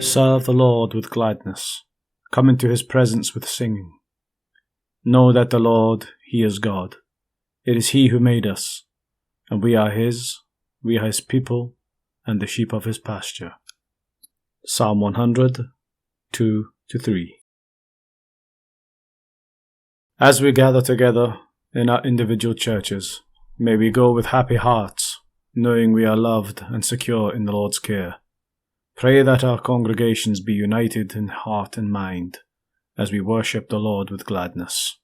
Serve the Lord with gladness. Come into his presence with singing. Know that the Lord, he is God. It is he who made us, and we are his people, and the sheep of his pasture. Psalm 100, 2-3. As we gather together in our individual churches, may we go with happy hearts, knowing we are loved and secure in the Lord's care. Pray that our congregations be united in heart and mind, as we worship the Lord with gladness.